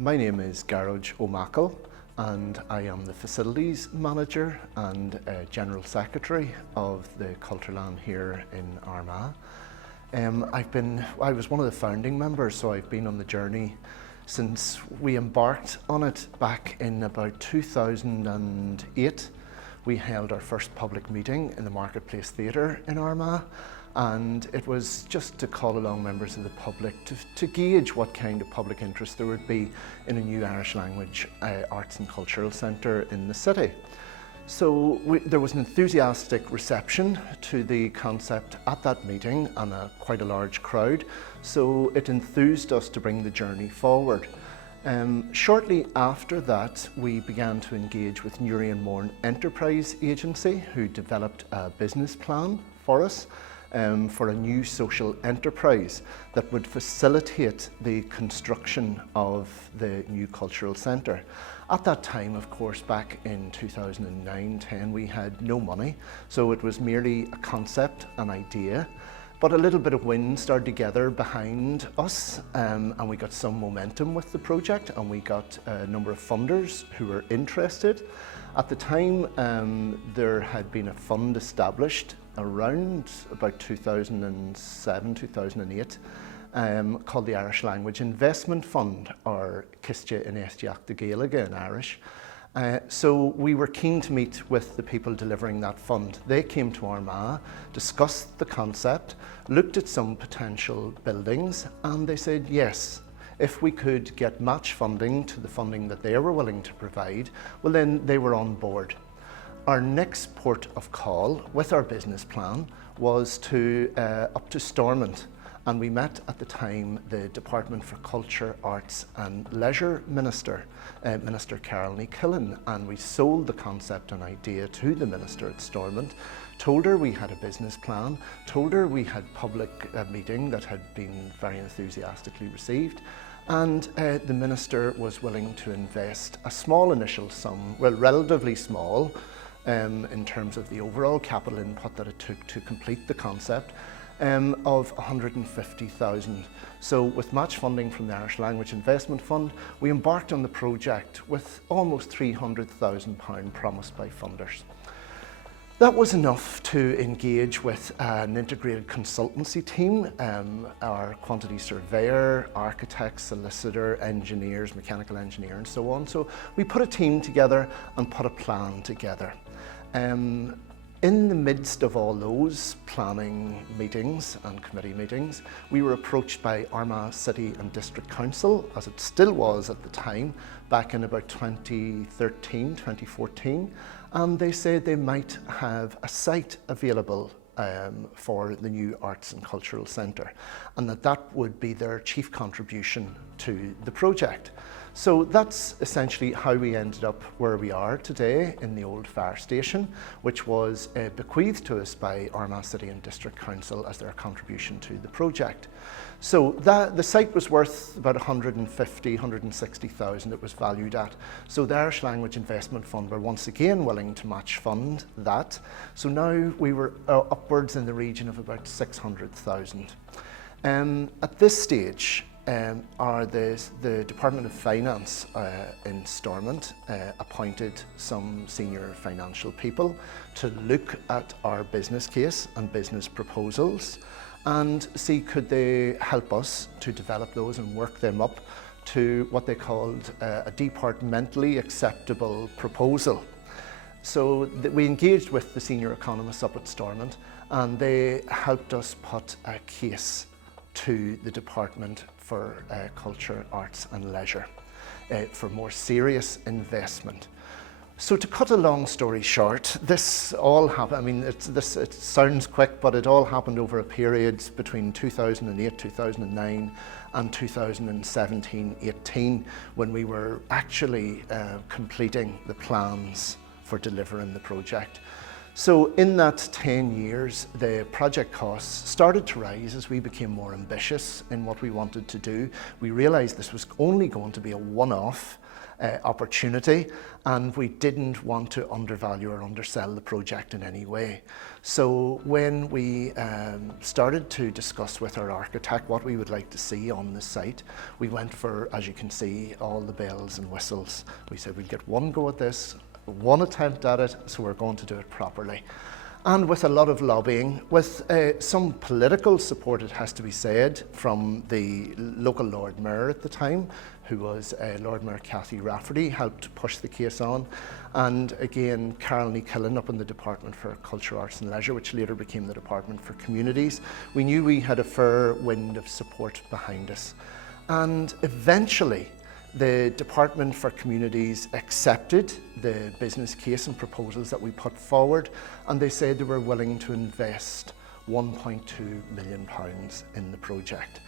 My name is Gearóid Ó Machail and I am the Facilities Manager and General Secretary of the Culturland here in Armagh. I was one of the founding members, so I've been on the journey since we embarked on it back in about 2008. We held our first public meeting in the Marketplace Theatre in Armagh, and it was just to call along members of the public to gauge what kind of public interest there would be in a new Irish language arts and cultural centre in the city. So there was an enthusiastic reception to the concept at that meeting and quite a large crowd, so it enthused us to bring the journey forward. Shortly after that, we began to engage with Newry and Mourne Enterprise Agency, who developed a business plan for us for a new social enterprise that would facilitate the construction of the new cultural centre. At that time, of course, back in 2009-10, we had no money, so it was merely a concept, an idea. But a little bit of wind started to gather behind us, and we got some momentum with the project, and we got a number of funders who were interested. At the time, there had been a fund established around about 2007, 2008, called the Irish Language Investment Fund, or Ciste in Estiach de Gaeilge in Irish. So we were keen to meet with the people delivering that fund. They came to Armagh, discussed the concept, looked at some potential buildings, and they said yes, if we could get match funding to the funding that they were willing to provide, well then they were on board. Our next port of call with our business plan was up to Stormont, and we met at the time the Department for Culture, Arts and Leisure Minister, Minister Carol Killen, and we sold the concept and idea to the Minister at Stormont, told her we had a business plan, told her we had public meeting that had been very enthusiastically received, and the Minister was willing to invest a small initial sum, well, relatively small, in terms of the overall capital input that it took to complete the concept, of 150,000. So with match funding from the Irish Language Investment Fund, we embarked on the project with almost £300,000 promised by funders. That was enough to engage with an integrated consultancy team, our quantity surveyor, architect, solicitor, engineers, mechanical engineer and so on. So we put a team together and put a plan together. In the midst of all those planning meetings and committee meetings, we were approached by Armagh City and District Council, as it still was at the time, back in about 2013, 2014, and they said they might have a site available for the new Arts and Cultural Centre, and that would be their chief contribution to the project. So that's essentially how we ended up where we are today in the old fire station, which was bequeathed to us by Armagh City and District Council as their contribution to the project. So the site was worth about 150, 160,000 it was valued at. So the Irish Language Investment Fund were once again willing to match fund that. So now we were upwards in the region of about 600,000. At this stage, the Department of Finance in Stormont appointed some senior financial people to look at our business case and business proposals and see could they help us to develop those and work them up to what they called a departmentally acceptable proposal. So we engaged with the senior economists up at Stormont, and they helped us put a case to the Department for Culture, Arts and Leisure for more serious investment. So to cut a long story short, this all happened, I mean, it sounds quick, but it all happened over a period between 2008, 2009 and 2017-18, when we were actually completing the plans for delivering the project. So in that 10 years, the project costs started to rise as we became more ambitious in what we wanted to do. We realized this was only going to be a one-off opportunity, and we didn't want to undervalue or undersell the project in any way. So when we started to discuss with our architect what we would like to see on the site, we went for, as you can see, all the bells and whistles. We said we'll get one go at this, one attempt at it, so we're going to do it properly. And with a lot of lobbying, with some political support, it has to be said, from the local Lord Mayor at the time, who was Lord Mayor Cathy Rafferty, helped push the case on. And again, Carol Killen up in the Department for Culture, Arts and Leisure, which later became the Department for Communities. We knew we had a fair wind of support behind us. And eventually, the Department for Communities accepted the business case and proposals that we put forward, and they said they were willing to invest £1.2 million in the project.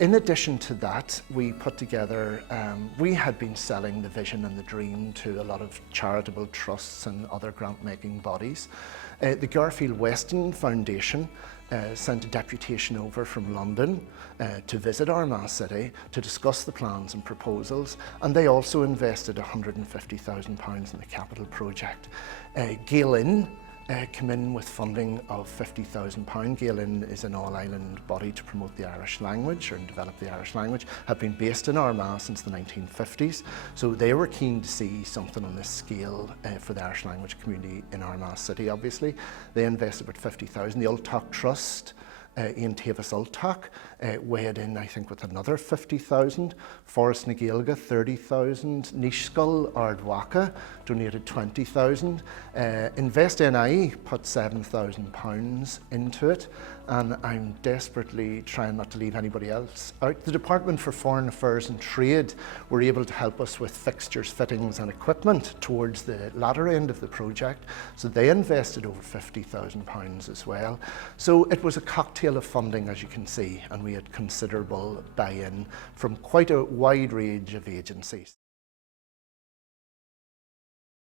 In addition to that, we put together, we had been selling the vision and the dream to a lot of charitable trusts and other grant-making bodies. The Garfield Weston Foundation sent a deputation over from London to visit Armagh City to discuss the plans and proposals, and they also invested £150,000 in the capital project. Gearóid came in with funding of £50,000. Gearóid is an all-island body to promote the Irish language and develop the Irish language, have been based in Armagh since the 1950s, so they were keen to see something on this scale for the Irish language community in Armagh City, obviously. They invested about £50,000. The Ultach Trust, Ian Tavis Ultach, weighed in, I think, with another £50,000. Forest na Gaeilge, £30,000. Nishskull Ardwaka donated £20,000. Invest NI put £7,000 into it, and I'm desperately trying not to leave anybody else out. The Department for Foreign Affairs and Trade were able to help us with fixtures, fittings and equipment towards the latter end of the project, so they invested over £50,000 as well. So it was a cocktail of funding, as you can see, and we had considerable buy-in from quite a wide range of agencies.